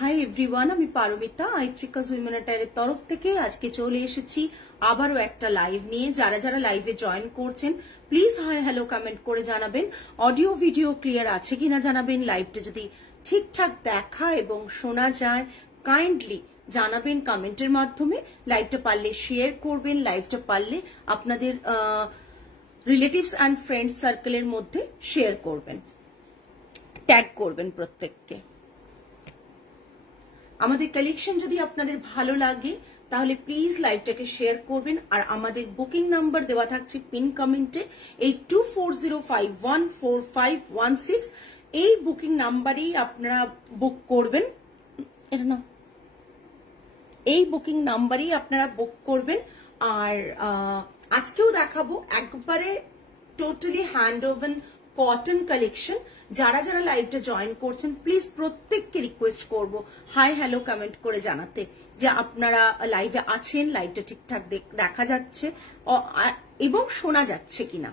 Hi everyone, আমি Paromita আইত্রিকাস women অ্যাটায়ারের তরফ থেকে আজকে চলে এসেছি আবারও একটা লাইভ নিয়ে। যারা যারা লাইভে জয়েন করছেন প্লিজ হাই হ্যালো কমেন্ট করে জানাবেন, অডিও ভিডিও ক্লিয়ার আছে কিনা জানাবেন, লাইভটা যদি ঠিকঠাক দেখা এবং শোনা যায় কাইন্ডলি জানাবেন কমেন্টের মাধ্যমে। লাইভটা পারলে শেয়ার করবেন, লাইভটা পারলে আপনাদের রিলেটিভস অ্যান্ড ফ্রেন্ড সার্কেলের মধ্যে শেয়ার করবেন, ট্যাগ করবেন প্রত্যেককে। আমাদের কালেকশন যদি আপনাদের ভালো লাগে তাহলে প্লিজ লাইভটাকে শেয়ার করবেন। আর আমাদের বুকিং নাম্বার দেওয়া থাকছে পিন কমেন্টে 8240514516। এই বুকিং নাম্বারেই আপনারা বুক করবেন, এটা না, এই বুকিং নাম্বারেই আপনারা বুক করবেন। আর আজকেও দেখাবো একবারে totally hand woven cotton collection. যারা যারা লাইভটা জয়েন করছেন প্লিজ প্রত্যেককে রিকোয়েস্ট করব হাই হ্যালো কমেন্ট করে জানাতে যে আপনারা লাইভে আছেন, লাইভটা ঠিকঠাক দেখা যাচ্ছে এবং শোনা যাচ্ছে কিনা।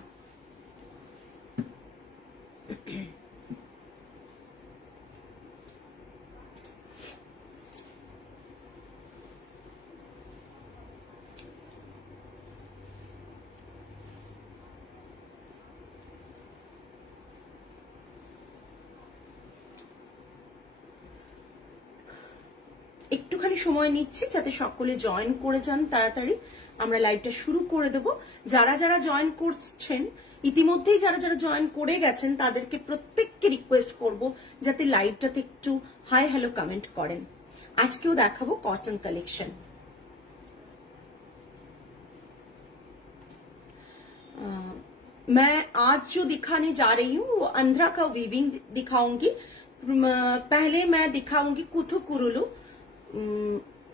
একটুখানি সময় নিচ্ছি যাতে সকলে জয়েন করে যান তাড়াতাড়ি, আমরা লাইভটা শুরু করে দেব। যারা যারা জয়েন করছেন ইতিমধ্যেই, যারা যারা জয়েন করে গেছেন তাদেরকে প্রত্যেককে রিকোয়েস্ট করব যাতে লাইভটাতে একটু হাই হ্যালো কমেন্ট করেন। আজকেও দেখাবো কটন কালেকশন। मैं आज जो दिखाने जा रही हूँ वो आंध्रा का वीविंग दिखाऊंगी। पहले मैं दिखाऊंगी कुथुकुरुलु।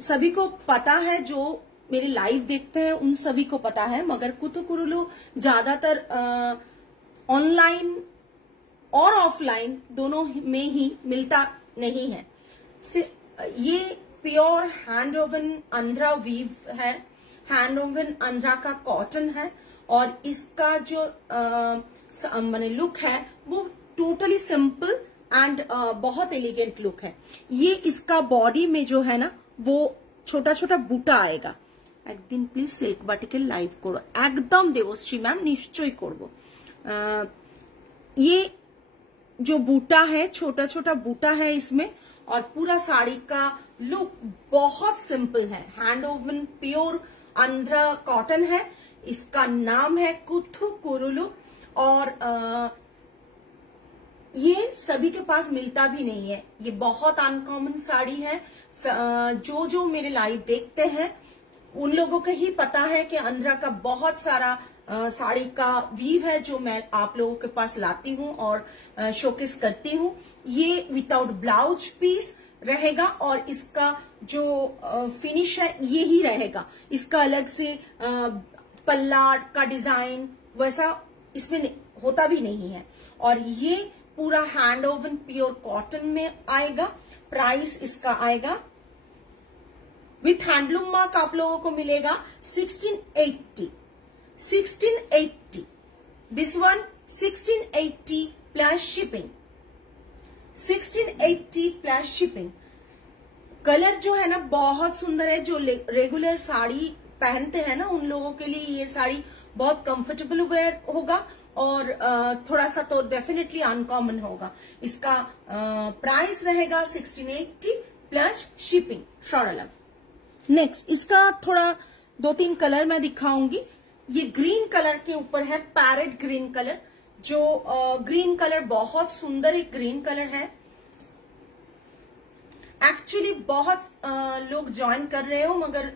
सभी को पता है, जो मेरे लाइव देखते हैं उन सभी को पता है, मगर कुथुकुरुलु ज्यादातर ऑनलाइन और ऑफलाइन दोनों में ही मिलता नहीं है। ये pure hand woven Andhra weave है, हैंड ओवन आंध्रा का कॉटन है। और इसका जो माने लुक है वो टोटली सिंपल एंड बहुत एलिगेंट लुक है। ये इसका बॉडी में जो है ना वो छोटा छोटा बूटा आएगा। एक दिन प्लीज सिल्क बाटिकेर लाइव करो, एकदम देवश्री मैम निश्चय करबो। ये जो बूटा है, छोटा छोटा बूटा है इसमें, और पूरा साड़ी का लुक बहुत सिंपल है। Hand oven pure Andhra cotton है। इसका नाम है कुथुकुरुलु और ये सभी के पास मिलता भी नहीं है। ये बहुत अनकॉमन साड़ी है। जो मेरे लाइव देखते हैं उन लोगों को ही पता है कि आंध्रा का बहुत सारा साड़ी का वीव है जो मैं आप लोगों के पास लाती हूँ और शोकेस करती हूँ। ये विदाउट ब्लाउज पीस रहेगा और इसका जो फिनिश है ये ही रहेगा। इसका अलग से पल्ला का डिजाइन वैसा इसमें होता भी नहीं है। और ये पूरा हैंड ओवन प्योर कॉटन में आएगा। प्राइस इसका आएगा विथ हैंडलूम मार्क आप लोगों को मिलेगा 1680। This one 1680 plus shipping, 1680 plus shipping. Colour जो है ना बहुत सुंदर है। जो रेगुलर साड़ी पहनते हैं ना उन लोगों के लिए ये साड़ी बहुत कंफर्टेबल वेयर होगा और थोड़ा सा तो डेफिनेटली अनकॉमन होगा। इसका प्राइस रहेगा 1680 प्लस शिपिंग शौरलम। नेक्स्ट इसका थोड़ा 2-3 कलर मैं दिखाऊंगी। ये ग्रीन कलर के ऊपर है, पैरेट ग्रीन कलर। जो ग्रीन कलर बहुत सुंदर एक ग्रीन कलर है। एक्चुअली बहुत लोग ज्वाइन कर रहे हो मगर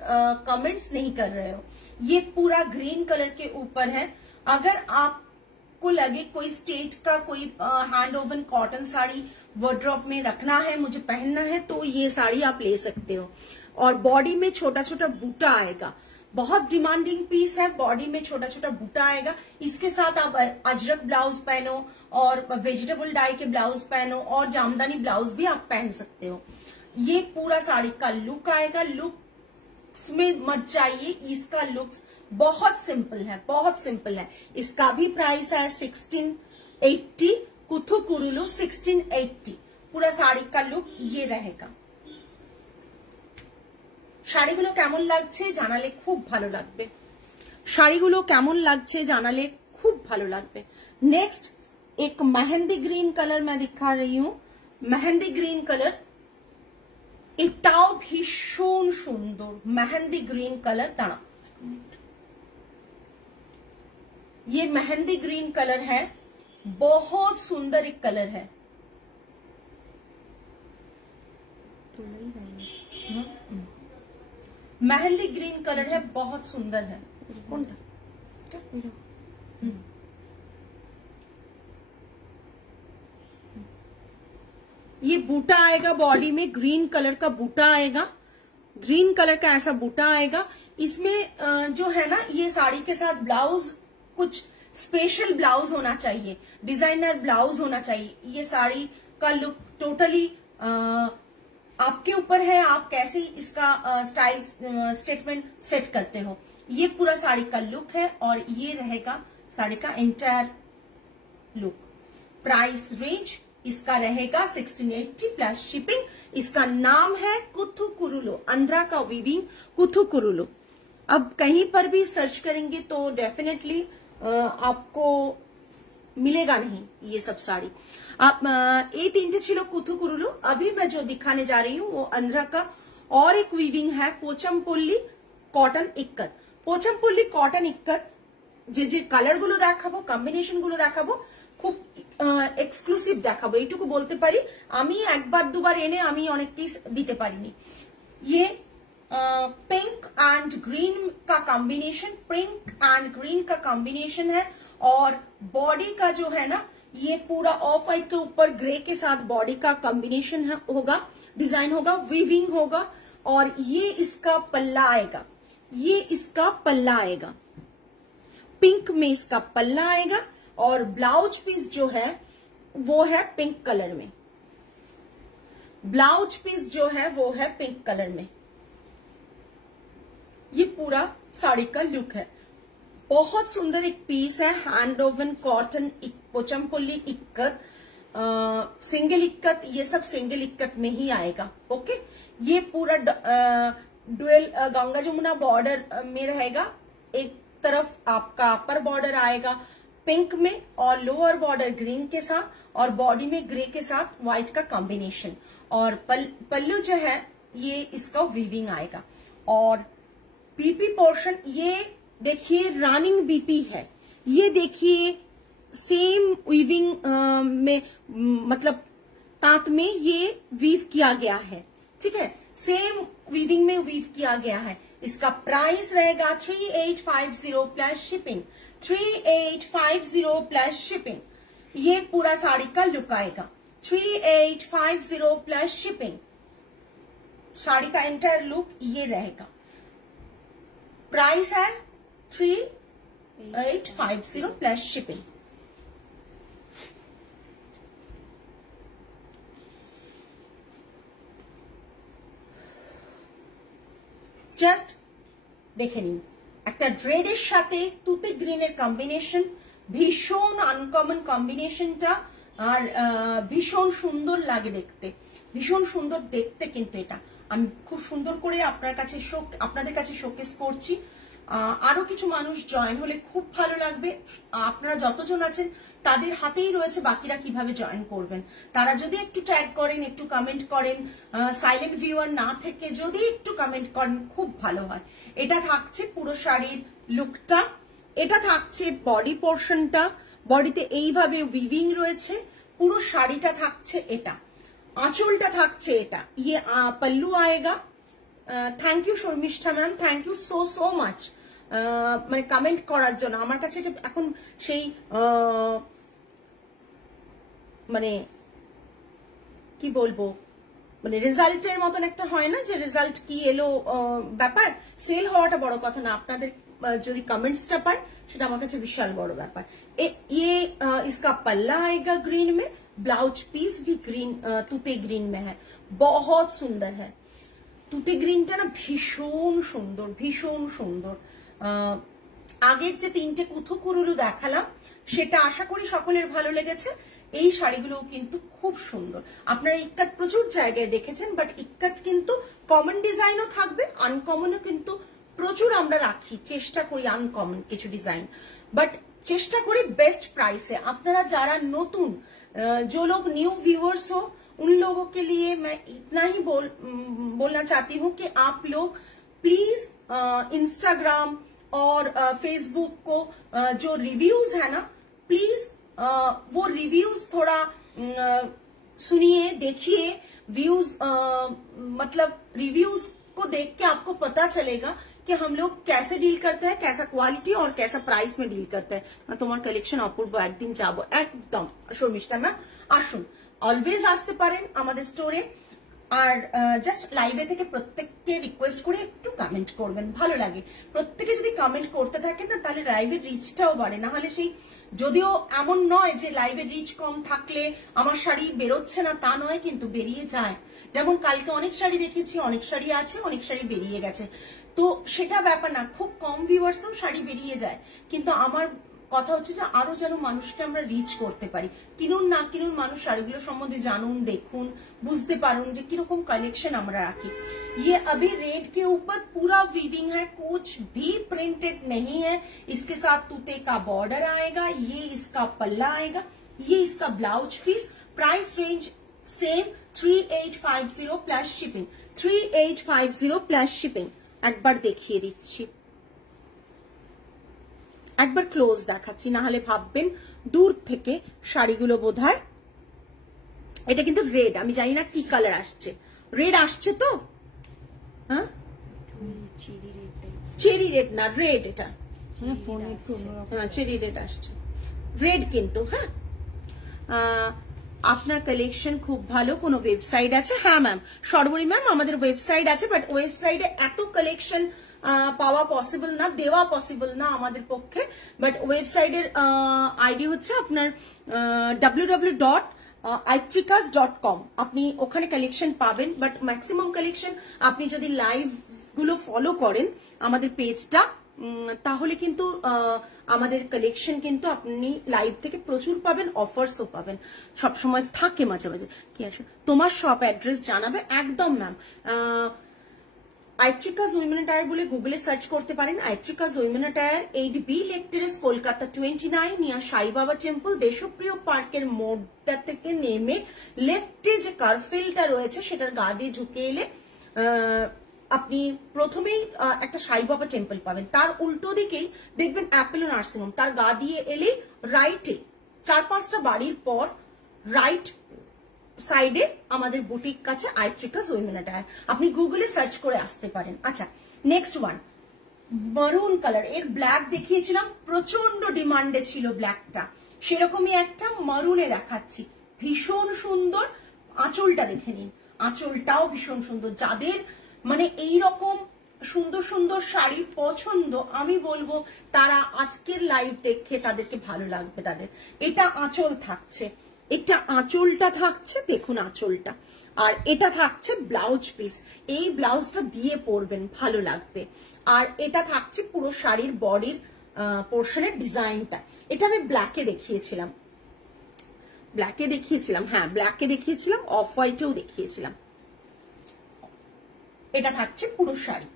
कमेंट्स नहीं कर रहे हो। ये पूरा ग्रीन कलर के ऊपर है। अगर आपको लगे कोई स्टेट का कोई hand oven cotton sari wardrobe में रखना है, मुझे पहनना है, तो ये साड़ी आप ले सकते हो। और बॉडी में छोटा छोटा बूटा आएगा, बहुत डिमांडिंग पीस है। बॉडी में छोटा छोटा बूटा आएगा। इसके साथ आप अजरक ब्लाउज पहनो और वेजिटेबल डाई के ब्लाउज पहनो और जामदानी ब्लाउज भी आप पहन सकते हो। ये पूरा साड़ी का लुक आएगा। लुक्स में मत जाइए, इसका लुक्स बहुत सिंपल है, बहुत सिंपल है। इसका भी प्राइस है 1680। कुथुकुरुलु 1680। पूरा साड़ी का लुक ये रहेगा। শাড়িগুলো কেমন লাগছে জানালে খুব ভালো লাগবে, শাড়িগুলো কেমন লাগছে জানালে खूब ভালো লাগবে। नेक्स्ट एक मेहंदी ग्रीन कलर मैं दिखा रही हूँ, मेहंदी ग्रीन कलर, এটাও ভীষণ সুন্দর मेहंदी ग्रीन कलर। दाना ये मेहंदी ग्रीन कलर है, बहुत सुंदर एक कलर है। मेहंदी ग्रीन कलर है, बहुत सुंदर है। ये बूटा आएगा बॉडी में, ग्रीन कलर का बूटा आएगा, ग्रीन कलर का ऐसा बूटा आएगा। इसमें जो है ना, ये साड़ी के साथ ब्लाउज कुछ स्पेशल ब्लाउज होना चाहिए, डिजाइनर ब्लाउज होना चाहिए। ये साड़ी का लुक टोटली आपके ऊपर है, आप कैसे इसका स्टाइल स्टेटमेंट सेट करते हो। ये पूरा साड़ी का लुक है और ये रहेगा साड़ी का एंटायर लुक। प्राइस रेंज इसका रहेगा 1680 प्लस शिपिंग। इसका नाम है कुथु कुरुलो, आंध्रा का वीविंग कुथु कुरुलो। अब कहीं पर भी सर्च करेंगे तो डेफिनेटली आपको मिलेगा नहीं ये सब साड़ी। आप ये तीनटे छिलो कुथु कुरुलो। अभी मैं जो दिखाने जा रही हूँ वो आंध्रा का और एक वीविंग है पोचमपल्ली कॉटन इक्कत। पोचमपल्ली कॉटन इक्कत যে যে কালার গুলো দেখাবো, কম্বিনেশন গুলো দেখাবো, খুব এক্সক্লুসিভ দেখাবো, এইটুকু বলতে পারি। আমি একবার দুবার এনে আমি অনেককেই দিতে পারিনি। ये पिंक एंड ग्रीन का कॉम्बिनेशन, पिंक एंड ग्रीन का कॉम्बिनेशन है और बॉडी का जो है ना, ये पूरा ऑफ वाइट के ऊपर ग्रे के साथ बॉडी का कॉम्बिनेशन होगा, डिजाइन होगा, वीविंग होगा और ये इसका पल्ला आएगा, ये इसका पल्ला आएगा, पिंक में इसका पल्ला आएगा और ब्लाउज पीस जो है वो है पिंक कलर में, ब्लाउज पीस जो है वो है पिंक कलर में। ये पूरा साड़ी का लुक है, बहुत सुंदर एक पीस है। Hand oven cotton Pochampally ikat, single ikat, ये सब सिंगल इक्कत में ही आएगा। ओके, ये पूरा डुअल गंगा जमुना बॉर्डर में रहेगा। एक तरफ आपका अपर बॉर्डर आएगा पिंक में और लोअर बॉर्डर ग्रीन के साथ और बॉडी में ग्रे के साथ व्हाइट का कॉम्बिनेशन और पल्लू जो है ये इसका वीविंग आएगा। और बीपी पोर्शन ये देखिए रनिंग बीपी है, ये देखिए सेम वीविंग में, मतलब तांत में ये वीव किया गया है, ठीक है, सेम वीविंग में वीव किया गया है। इसका प्राइस रहेगा 3850 प्लस शिपिंग, 3850 प्लस शिपिंग। ये पूरा साड़ी का लुक आएगा, 3850 प्लस शिपिंग। साड़ी का एंटायर लुक ये रहेगा। प्राइस है 3850 प्लस शिपिंग। জাস্ট দেখে নিন, একটা রেডের সাথে তুতে গ্রিনের কম্বিনেশন, ভীষণ আনকমন কম্বিনেশনটা আর ভীষণ সুন্দর লাগে দেখতে, ভীষণ সুন্দর দেখতে। কিন্তু এটা আমি খুব সুন্দর করে আপনাদের কাছে শোকেস করছি। আরো কিছু মানুষ জয়েন হলে খুব ভালো লাগবে। আপনারা যতজন আছেন তাদের হাতেই রয়েছে বাকিরা কিভাবে জয়েন করবেন। তারা যদি একটু ট্যাগ করেন, একটু কমেন্ট করেন, সাইলেন্ট ভিউয়ার না থেকে যদি একটু কমেন্ট করেন খুব ভালো হয়। এটা থাকছে পুরো শাড়ির লুকটা, এটা থাকছে বডি পোর্শনটা, বডিতে এইভাবে উইভিং রয়েছে, পুরো শাড়িটা থাকছে এটা, আঁচলটা থাকছে এটা, ইয়ে পল্লু আয়েগা। Thank you Sharmishtha ma'am, thank you so so much মানে কমেন্ট করার জন্য। আমার কাছে এটা এখন সেই মানে কি বলবো, মানে রেজাল্টের মতন একটা হয় না যে রেজাল্ট কি এলো ব্যাপার, সেল হওয়াটা বড় কথা না, আপনাদের যদি কমেंट्सটা পাই সেটা আমার কাছে বিশাল বড় ব্যাপার। ये इसका पल्ला आएगा ग्रीन में, ब्लाउज पीस भी ग्रीन তুতে ग्रीन में है, बहुत सुंदर है। তুতে গ্রিনটা না ভীষণ সুন্দর, ভীষণ সুন্দর। আগের যে তিনটে কুথু কুরুলু দেখালাম সেটা আশা করি সকলের ভালো লেগেছে। এই শাড়িগুলো কিন্তু খুব সুন্দর। আপনারা ইক্কাত প্রচুর জায়গায় দেখেছেন, বাট ইক্কাত কিন্তু কমন ডিজাইনও থাকবে, আনকমনও কিন্তু প্রচুর আমরা রাখি, চেষ্টা করি আনকমন কিছু ডিজাইন, বাট চেষ্টা करी बेस्ट प्राइस है। अपना जारा नतून जो लोग न्यू व्यूअर्स हो उन लोगों के लिए मैं इतना ही बोलना चाहती हूँ कि आप लोग प्लीज इंस्टाग्राम और फेसबुक को जो रिव्यूज है ना, प्लीज वो रिव्यूज थोड़ा सुनिए, देखिए। व्यूज मतलब रिव्यूज को देख के आपको पता चलेगा कि हम लोग कैसे डील करते हैं, कैसा क्वालिटी और कैसा प्राइस में डील करते हैं। मैं तुम्हार कलेक्शन अपूर्व एक दिन जाबो एकदम शर्मिष्ठा मैम आसुन, অলওয়েজ আসতে পারেন আমাদের স্টোরে। আর জাস্ট লাইভে থেকে প্রত্যেককে রিকোয়েস্ট করে একটু কমেন্ট করবেন, ভালো লাগে। প্রত্যেকে যদি কমেন্ট করতে থাকেন না, তাহলে লাইভের রিচটাও বাড়ে। না হলে সেই, যদিও এমন নয় যে লাইভের রিচ কম থাকলে আমার শাড়ি বেরোচ্ছে না, তা নয়, কিন্তু বেরিয়ে যায়। যেমন কালকে অনেক শাড়ি দেখেছি, অনেক শাড়ি আছে, অনেক শাড়ি বেরিয়ে গেছে, তো সেটা ব্যাপার না, খুব কম ভিউয়ার্সেও শাড়ি বেরিয়ে যায়। কিন্তু আমার কথা হচ্ছে যে আরো যেন মানুষকে আমরা রিচ করতে পারি। কিনুন না কিনুন, মানুষ শাড়িগুলো সম্বন্ধে জানুন, দেখুন, বুঝতে পারুন যে কিরকম কালেকশন আমরা রাখি। ये अभी रेड के ऊपर पूरा वीविंग है, कुछ भी प्रिंटेड नहीं है। इसके साथ तूते का बॉर्डर आएगा, ये इसका पल्ला आएगा, ये इसका blouse piece. Price range same 3850 plus shipping, 3850 plus shipping. একবার দেখিয়ে দিচ্ছি, একবার ক্লোজ দেখাচ্ছি, না হলে ভাববেন দূর থেকে শাড়িগুলো বোধহয়। এটা কিন্তু রেড, আমি জানি না কি কালার আসছে, রেড আসছে তো? হ্যাঁ, চেরি রেড না, রেড, এটা চেরি রেড আসছে, রেড কিন্তু। হ্যাঁ, আপনার কালেকশন খুব ভালো। কোনো ওয়েবসাইট আছে? হ্যাঁ ম্যাম, সর্বরী ম্যাম আমাদের ওয়েবসাইট আছে, বাট ওয়েবসাইটে এত কালেকশন পাওয়া পসিবল না, দেওয়া পসিবল না আমাদের পক্ষে। বাট ওয়েবসাইটের আইডি হচ্ছে আপনার www.aitricas.com। আপনি ওখানে কালেকশন পাবেন, বাট ম্যাক্সিমাম কালেকশন আপনি যদি লাইভ গুলো ফলো করেন আমাদের পেজটা, তাহলে কিন্তু আমাদের কালেকশন কিন্তু আপনি লাইভ থেকে প্রচুর পাবেন, অফারসও পাবেন, সবসময় থাকে মাঝে মাঝে। কি আসে তোমার শপ অ্যাড্রেস জানাবে? একদম ম্যাম, আইট্রিকাস উইমেন অ্যাটায়ার বলে গুগলে সার্চ করতে পারেন। Aitrikas women attire 8B lake terrace, Kolkata 29, near Sai Baba temple, দেশপ্রিয় পার্কের মোড়টা থেকে নেমে লেফটে যে কারফিলটা রয়েছে সেটার গা দিয়ে ঢুকে এলে আপনি প্রথমেই একটা সাই বাবা টেম্পল পাবেন, তার উল্টো দিকেই দেখবেন অ্যাপোলো নার্সিং হোম, তার গা দিয়ে এলেই রাইটে 4-5টা বাড়ির পর রাইট সাইডে আমাদের বুটিক কাছে আইট্রিকাস উইমেন অ্যাটায়ার, আপনি গুগলে সার্চ করে আসতে পারেন। আচ্ছা, নেক্সট ওয়ান মারুন কালার, এর ব্ল্যাক দেখিয়েছিলাম, প্রচন্ড ডিমান্ডে ছিল ব্ল্যাকটা, সেরকমই একটা মারুনে দেখাচ্ছি, ভীষণ সুন্দর। আঁচলটা দেখে নিন, আঁচলটাও ভীষণ সুন্দর। যাদের মানে এইরকম সুন্দর সুন্দর শাড়ি পছন্দ, আমি বলবো তারা আজকের লাইভ দেখে তাদেরকে ভালো লাগবে তাদের। এটা আঁচল থাকছে, এটা আঁচলটা থাকছে, দেখুন আঁচলটা, আর এটা থাকছে ব্লাউজ পিস। এই ব্লাউজটা দিয়ে পরবেন, ভালো লাগবে। আর এটা থাকছে পুরো শাড়ির বডির পোর্শনের ডিজাইনটা। এটা আমি ব্ল্যাকে দেখিয়েছিলাম, হ্যাঁ ব্ল্যাকে দেখিয়েছিলাম, অফ হোয়াইটেও দেখিয়েছিলাম। এটা থাকছে পুরো শাড়ি।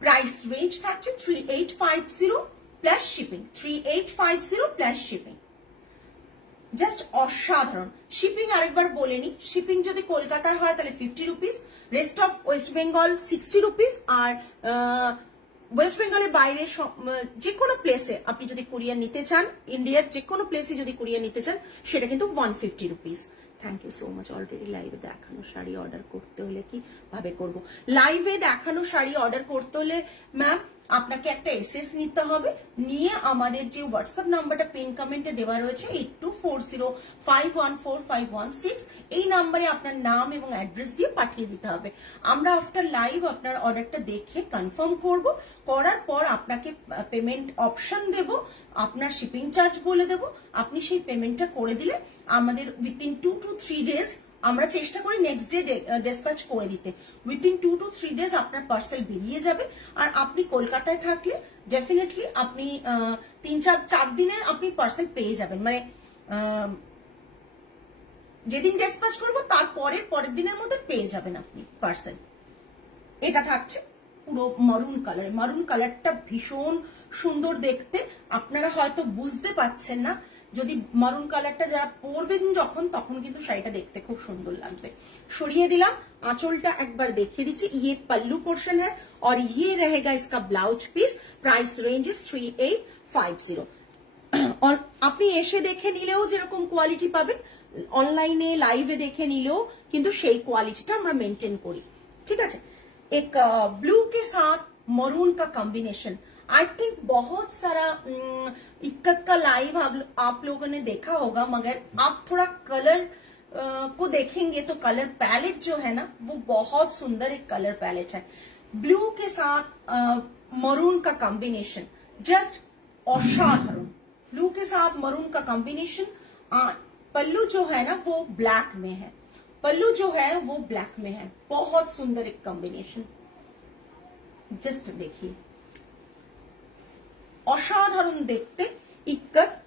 প্রাইস রেঞ্জ থাকছে 3850 plus shipping, 3850 plus shipping. Just অসাধারণ। শিপিং আরেকবার বলে নি, শিপিং যদি কলকাতায় হয় তাহলে 50 rupees, rest of West Bengal 60 rupees, আর ওয়েস্ট বেঙ্গলের বাইরে যে কোনো প্লেসে আপনি যদি কুরিয়ার নিতে চান, ইন্ডিয়ার যে কোনো প্লেসে যদি কুরিয়ার নিতে চান, সেটা কিন্তু 150 rupees. Thank you so much. Already লাইভে দেখানো শাড়ি অর্ডার করতে হলে কিভাবে করব? লাইভে দেখানো শাড়ি অর্ডার করতে হলে ম্যাম আপনাকে একটা এসএস নিতে হবে, নিয়ে আমাদের যে হোয়াটসঅ্যাপ নাম্বারটা পিন কমেন্টে দেওয়া রয়েছে 8240514516, এই নাম্বারে আপনার নাম এবং অ্যাড্রেস দিয়ে পাঠিয়ে দিতে হবে। আমরা আফটার লাইভ আপনার অর্ডারটা দেখে কনফার্ম করব, করার পর আপনাকে পেমেন্ট অপশন দেব, আপনার শিপিং চার্জ বলে দেব, আপনি সেই পেমেন্টটা করে দিলে আমাদের উইথিন 2 to 3 days, আমরা চেষ্টা করি নেক্সট ডে ডিসপ্যাচ করে দিতে, উইথিন 2 to 3 days আপনার পার্সেল বেরিয়ে যাবে। আর আপনি কলকাতায় থাকলে ডেফিনেটলি আপনি 3-4 দিনে আপনি পার্সেল পেয়ে যাবেন, মানে যেদিন ডিসপ্যাচ করবো তার পরের দিনের মধ্যে পেয়ে যাবেন আপনি পার্সেল। এটা থাকছে পুরো মারুন কালার। মারুন কালারটা ভীষণ সুন্দর দেখতে, আপনারা হয়তো বুঝতে পাচ্ছেন না, যদি মারুন কালারটা যারা পরবেন যখন, তখন কিন্তু শাড়িটা দেখতে খুব সুন্দর লাগবে। সরিয়ে দিলাম, আঁচলটা একবার দেখিয়ে দিচ্ছি। ये पल्लू पोर्शन है और ये रहेगा इसका blouse piece. Price range is 3850। और আপনি এসে দেখে নিলেও যেরকম কোয়ালিটি পাবেন, অনলাইনে লাইভে দেখে নিলেও কিন্তু সেই কোয়ালিটিটা আমরা মেনটেন করি, ঠিক আছে। एक ब्लू के साथ मरून का कॉम्बिनेशन, आई थिंक बहुत सारा इक्कत का लाइव आप लोगों ने देखा होगा, मगर आप थोड़ा कलर को देखेंगे तो कलर पैलेट जो है ना वो बहुत सुंदर एक कलर पैलेट है। ब्लू के साथ मरून का कॉम्बिनेशन जस्ट असाधारण। ब्लू के साथ मरून का कॉम्बिनेशन। पल्लू जो है ना वो ब्लैक में है, पल्लू जो है वो ब्लैक में है। बहुत सुंदर एक कॉम्बिनेशन, जस्ट देखिए असाधारण देखते। इक्कत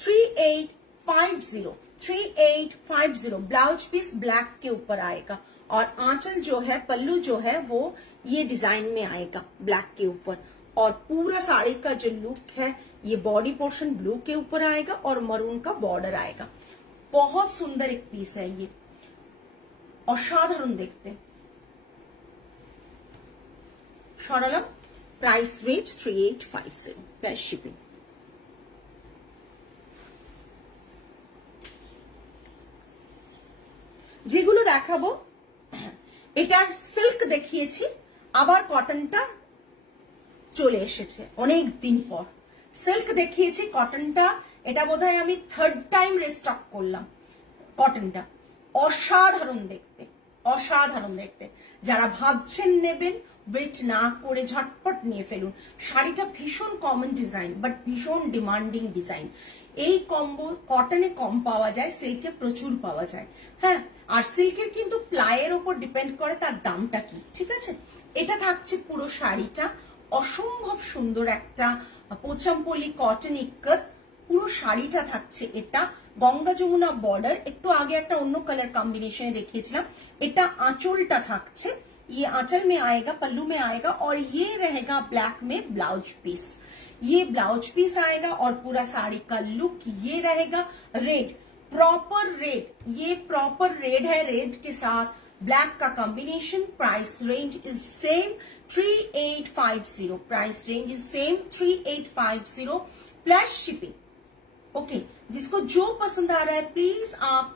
3850 ब्लाउज पीस ब्लैक के ऊपर आएगा और आंचल जो है, पल्लू जो है वो ये डिजाइन में आएगा ब्लैक के ऊपर। और पूरा साड़ी का जो लुक है, ये बॉडी पोर्शन ब्लू के ऊपर आएगा और मरून का बॉर्डर आएगा। बहुत सुंदर एक पीस है ये, असाधारण देखते। সরালাম, প্রাইস রেট 3850 প্লাস শিপিং। যেগুলো দেখাবো, এটার সিল্ক দেখিয়েছি, আবার কটনটা চলে এসেছে অনেক দিন পর। সিল্ক দেখিয়েছি, কটনটা এটা বোধহয় আমি 3rd টাইম রিস্টক করলাম। কটনটা অসাধারণ দেখতে, অসাধারণ দেখতে। যারা ভাবছেন নেবেন, ওয়েট না করে ঝটপট নিয়ে ফেলুন। শাড়িটা ভীষণ কমন ডিজাইন, বাট ভীষণ ডিমান্ডিং ডিজাইন। এই কম্বো কটনে কম পাওয়া যায়, সিল্কে প্রচুর পাওয়া যায়। হ্যাঁ, আর সিল্কের কিন্তু প্লাইয়ের ওপর ডিপেন্ড করে তার দামটা কি, ঠিক আছে। এটা থাকছে পুরো শাড়িটা, অসম্ভব সুন্দর একটা পোচামপল্লি কটন ইক্কত। পুরো শাড়িটা থাকছে এটা, গঙ্গা যমুনা বর্ডার। একটু আগে একটা অন্য কালার কম্বিনেশনে দেখিয়েছিলাম। এটা আঁচলটা থাকছে, ये आंचल में आएगा, पल्लू में आएगा और ये रहेगा ब्लैक में ब्लाउज पीस। ये ब्लाउज पीस आएगा और पूरा साड़ी का लुक ये रहेगा। रेड, प्रॉपर रेड, ये प्रॉपर रेड है, रेड के साथ ब्लैक का combination. Price range is same 3850। Price range is same 3850 plus shipping. Okay, जिसको जो पसंद आ रहा है प्लीज आप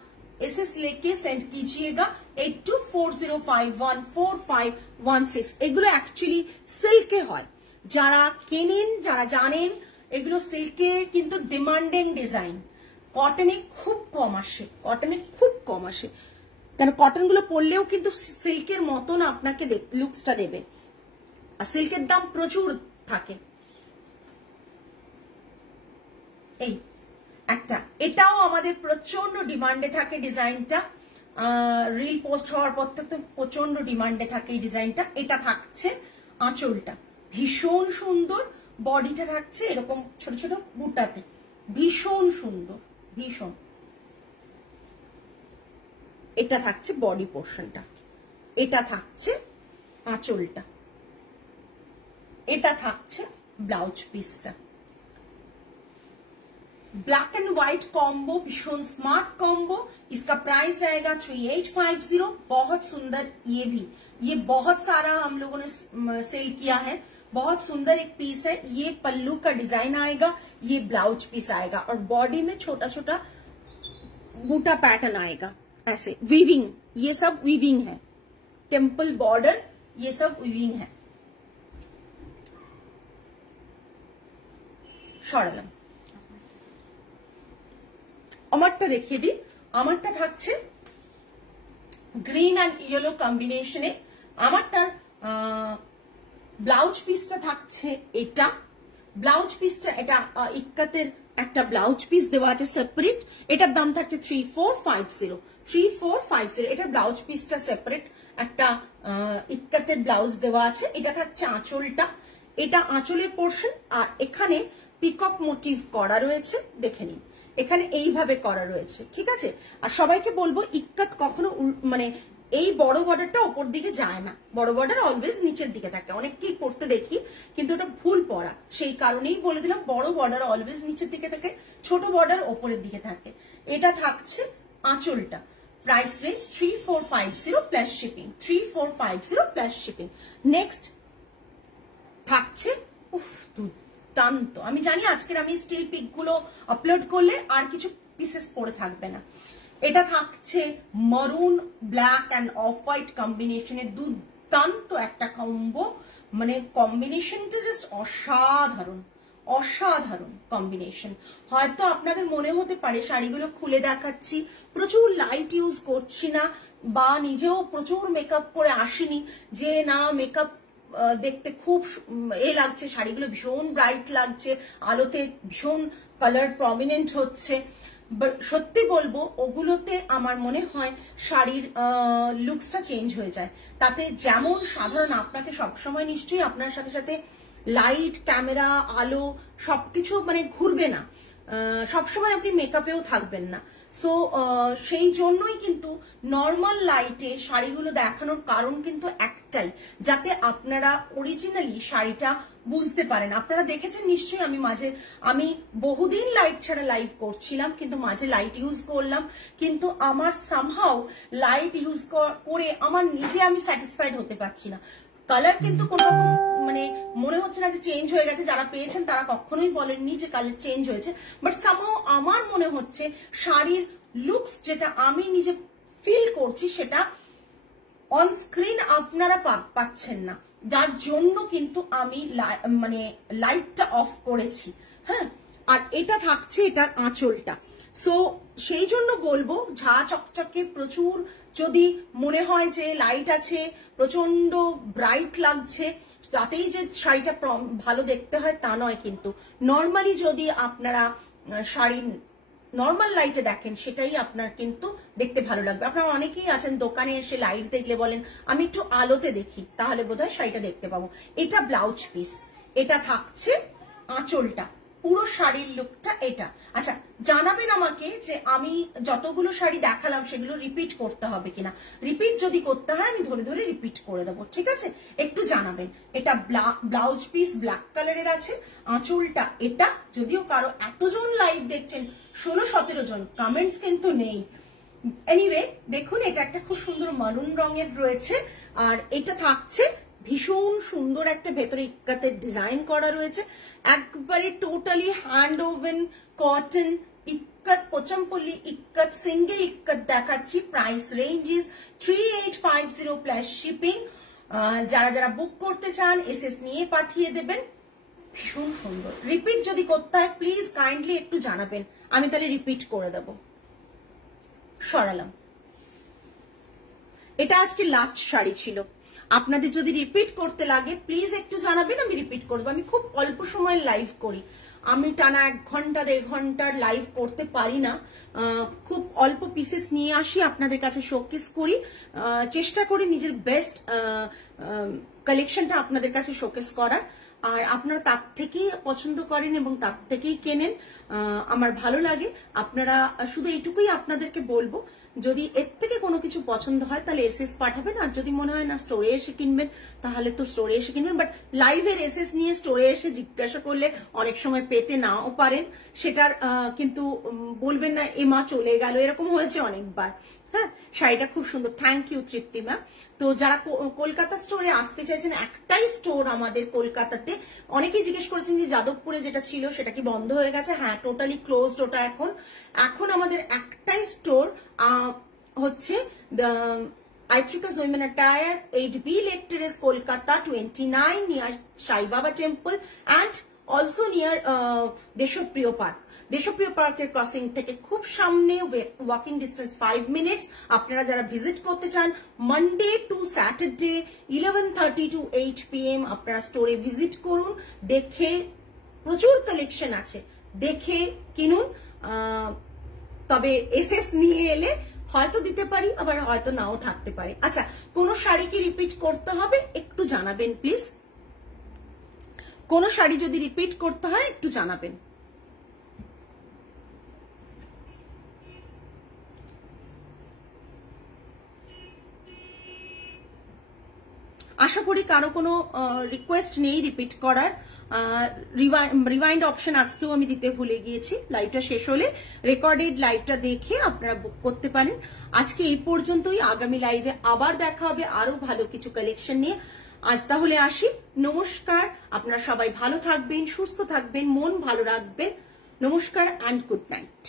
एसएस लेके सेंड कीजिएगा 8240514516। এগুলো অ্যাকচুয়ালি সিল্কে হয়, যারা কেনেন যারা জানেন এগুলো সিল্কে কিন্তু ডিমান্ডিং ডিজাইন। কটনে খুব কম আসে, কটনে খুব কম আসে, কারণ কটন গুলো পরলেও কিন্তু সিল্কের মতন আপনাকে লুকসটা দেবে, আর সিল্কের দাম প্রচুর থাকে। এই একটা, এটাও আমাদের প্রচন্ড ডিমান্ডে থাকে ডিজাইনটা, রিল পোস্ট হওয়ার পর থেকে প্রচন্ড ডিমান্ডে থাকে এই ডিজাইনটা। এটা থাকছে আঁচলটা, ভীষণ সুন্দর। বডিটা থাকছে এরকম ছোট ছোট বুটাতে, ভীষণ সুন্দর, ভীষণ। এটা থাকছে বডি পোর্শনটা, এটা থাকছে আঁচলটা, এটা থাকছে ব্লাউজ পিসটা। ब्लैक एंड व्हाइट कॉम्बो, भीषण स्मार्ट कॉम्बो। इसका प्राइस रहेगा 3850। बहुत सुंदर, ये भी, ये बहुत सारा हम लोगों ने सेल किया है। बहुत सुंदर एक पीस है। ये पल्लू का डिजाइन आएगा, ये ब्लाउज पीस आएगा और बॉडी में छोटा छोटा बूटा पैटर्न आएगा ऐसे। वीविंग, ये सब वीविंग है। टेम्पल बॉर्डर, ये सब वीविंग है। সরালাম, আমারটা দেখিয়ে দিই। আমারটা থাকছে গ্রিন অ্যান্ড ইয়েলো কম্বিনেশনে। আমারটার ব্লাউজ পিসটা থাকছে এটা। ব্লাউজ পিসটা এটা ইক্কাতের একটা ব্লাউজ পিস দেওয়া আছে সেপারেট। এটার দাম থাকছে 3450। 3450। এটা ব্লাউজ পিসটা সেপারেট একটা ইক্কাতের ব্লাউজ দেওয়া আছে। এটা থাকছে আঁচলটা, এটা আঁচলের পোর্শন। আর এখানে পিকক মোটিভ করা রয়েছে, দেখে নিন। এখানে এইভাবে করা রয়েছে, ঠিক আছে। আর সবাইকে বলবো ইক্কাত কখনো মানে এই বড় বর্ডারটা ওপর দিকে যায় না, বড় বর্ডার অলওয়েজ নিচের দিকে থাকে, অনেককেই করতে দেখি কিন্তু ওটা ভুল পড়া, সেই কারণেই বলে দিলাম বড় বর্ডার অলওয়েজ নিচের দিকে থাকে, ছোট বর্ডার ওপরের দিকে থাকে। এটা থাকছে আঁচলটা, price range 3450 plus shipping, 3450 plus shipping. Next থাকছে দুর্দান্ত, আমি জানি আজকের আমি স্টিল পিক গুলো আপলোড করলে আর কিছু পিসেস পড়ে থাকবে না। এটা থাকছে মারুন ব্ল্যাক অ্যান্ড অফ হোয়াইট কম্বিনেশনে দুর্দান্ত একটা কম্বো, মানে কম্বিনেশনটা জাস্ট অসাধারণ, অসাধারণ কম্বিনেশন। হয়তো আপনাদের মনে হতে পারে শাড়িগুলো খুলে দেখাচ্ছি, প্রচুর লাইট ইউজ করছি না, বা নিজেও প্রচুর মেকআপ করে আসিনি, যে না মেকআপ দেখতে খুব লাগছে, শাড়িগুলো ভীষণ ব্রাইট লাগছে, আলোতে ভীষণ কালার প্রমিনেন্ট হচ্ছে। সত্যি বলবো ওগুলোতে আমার মনে হয় শাড়ির লুকসটা চেঞ্জ হয়ে যায়। তাতে যেমন সাধারণ আপনাকে সবসময় নিশ্চয়ই আপনার সাথে সাথে লাইট, ক্যামেরা, আলো সবকিছু মানে ঘুরবে না, সবসময় আপনি মেকআপেও থাকবেন না। সো সেই জন্যই কিন্তু নর্মাল লাইটে শাড়িগুলো দেখানোর কারণ কিন্তু একটাই, যাতে আপনারা অরিজিনালি শাড়িটা বুঝতে পারেন। আপনারা দেখেছেন নিশ্চয়ই আমি বহুদিন লাইট ছাড়া লাইভ করছিলাম, কিন্তু মাঝে লাইট ইউজ করলাম, কিন্তু আমার সামহাও লাইট ইউজ করে আমার নিজে আমি স্যাটিসফাইড হতে পারছি না। কালার কিন্তু কোনো মানে মনে হচ্ছে না যে চেঞ্জ হয়ে গেছে, যারা পেয়েছেন তারা কখনোই বলেননি যে কালার চেঞ্জ হয়েছে, বাট সামহাও আমার মনে হচ্ছে শাড়ির লুকস যেটা আমি নিজে ফিল করছি সেটা অন স্ক্রিন আপনারা পাচ্ছেন না, যার জন্য কিন্তু আমি মানে লাইটটা অফ করেছি। হ্যাঁ, আর এটা থাকছে এটার আঁচলটা। সো সেই জন্য বলবো ঝা চকচকে প্রচুর, যদি মনে হয় যে লাইট আছে প্রচন্ড ব্রাইট লাগছে তাতেই যে শাড়িটা ভালো দেখতে হয় তা নয়, কিন্তু নর্মালি যদি আপনারা শাড়ি নর্মাল লাইটে দেখেন সেটাই আপনার কিন্তু দেখতে ভালো লাগবে। আপনারা অনেকেই আছেন দোকানে এসে লাইট দেখলে বলেন আমি একটু আলোতে দেখি, তাহলে বোধহয় শাড়িটা দেখতে পাবো। এটা ব্লাউজ পিস, এটা থাকছে আঁচলটা, পুরো শাড়ির লুকটা এটা। আচ্ছা জানাবেন আমাকে যে আমি যতগুলো শাড়ি দেখালাম সেগুলো রিপিট করতে হবে কিনা, রিপিট যদি করতে হয় আমি ধরে ধরে রিপিট করে দেবো, ঠিক আছে? একটু জানাবেন। এটা ব্লাউজ পিস ব্ল্যাক কালারের আছে, আঁচলটা এটা, যদিও কারো এতজন লাইভ দেখছেন 16-17 জন, কমেন্টস কিন্তু নেই। এনিওয়ে দেখুন এটা একটা খুব সুন্দর মারুন রঙের রয়েছে, আর এটা থাকছে ভীষণ সুন্দর একটা ভেতরে ইক্কাতের ডিজাইন করা রয়েছে, একবারে totally hand woven cotton ikat, Pochampally ikat, single ikat দেখাচ্ছি। Price range is 3850 plus shipping. যারা যারা বুক করতে চান এসএস নিয়ে পাঠিয়ে দেবেন। ভীষণ সুন্দর। রিপিট যদি করতে হয় প্লিজ কাইন্ডলি একটু জানাবেন, আমি তাহলে রিপিট করে দেব। সরালাম। এটা আজকে লাস্ট শাড়ি ছিল, আপনাদের যদি রিপিট করতে লাগে প্লিজ একটু জানাবেন, আমি রিপিট করবো। আমি খুব অল্প সময় লাইভ করি, আমি টানা 1 ঘন্টা 1.5 ঘন্টার লাইভ করতে পারি না, খুব অল্প পিসেস নিয়ে আসি আপনাদের কাছে শোকেস করি, চেষ্টা করি নিজের বেস্ট কালেকশনটা আপনাদের কাছে শোকেস করার, আর আপনারা তার থেকেই পছন্দ করেন এবং তার থেকেই কেনেন, আমার ভালো লাগে। আপনারা শুধু এইটুকুই আপনাদেরকে বলবো, যদি এর থেকে কোনো কিছু পছন্দ হয় তাহলে এসএস পাঠাবেন, আর যদি মনে হয় না স্টোরে এসে কিনবেন তাহলে তো স্টোরে এসে কিনবেন, বাট লাইভের এসএস নিয়ে স্টোরে এসে জিজ্ঞাসা করলে অনেক সময় পেতে নাও পারেন, সেটার কিন্তু বলবেন না এ মা চলে গেল, এরকম হয়েছে অনেকবার। হ্যাঁ, শাড়িটা খুব সুন্দর, থ্যাংক ইউ তৃপ্তি ম্যাম। তো যারা কলকাতা স্টোরে আসতে চাইছেন, একটাই স্টোর আমাদের কলকাতাতে, অনেকেই জিজ্ঞেস করেছেন যে যাদবপুরে যেটা ছিল সেটা কি বন্ধ হয়ে গেছে? হ্যাঁ, টোটালি ক্লোজড ওটা এখন আমাদের একটাই স্টোর হচ্ছে Aitrikas women attire 8B lake terrace Kolkata 29 near Sai Baba temple and also near Deshapriya park. Deshapriya পার্কের ক্রসিং থেকে খুব সামনে, ওয়াকিং ডিস্টেন্স 5 মিনিটস। আপনারা যারা ভিজিট করতে চান Monday to Saturday 11:30 to 8 PM আপনারা স্টোরে ভিজিট করুন, দেখে প্রচুর কালেকশন আছে, দেখে কিনুন। তবে এসএস নিয়ে এলে হয়তো দিতে পারি, আবার হয়তো নাও থাকতে পারে। আচ্ছা, কোন শাড়ি কি রিপিট করতে হবে একটু জানাবেন প্লিজ, কোন শাড়ি যদি রিপিট করতে হয় একটু জানাবেন। আশা করি কারো কোনো রিকোয়েস্ট নেই রিপিট করার। রিওয়াইন্ড অপশন আজকেও আমি দিতে ভুলে গিয়েছি। লাইভটা শেষ হলে রেকর্ডেড লাইভটা দেখে আপনারা বুক করতে পারেন। আজকে এই পর্যন্তই, আগামী লাইভে আবার দেখা হবে আরো ভালো কিছু কালেকশন নিয়ে। আজ তাহলে আসি, নমস্কার। আপনারা সবাই ভালো থাকবেন, সুস্থ থাকবেন, মন ভালো রাখবেন। নমস্কার অ্যান্ড গুড নাইট।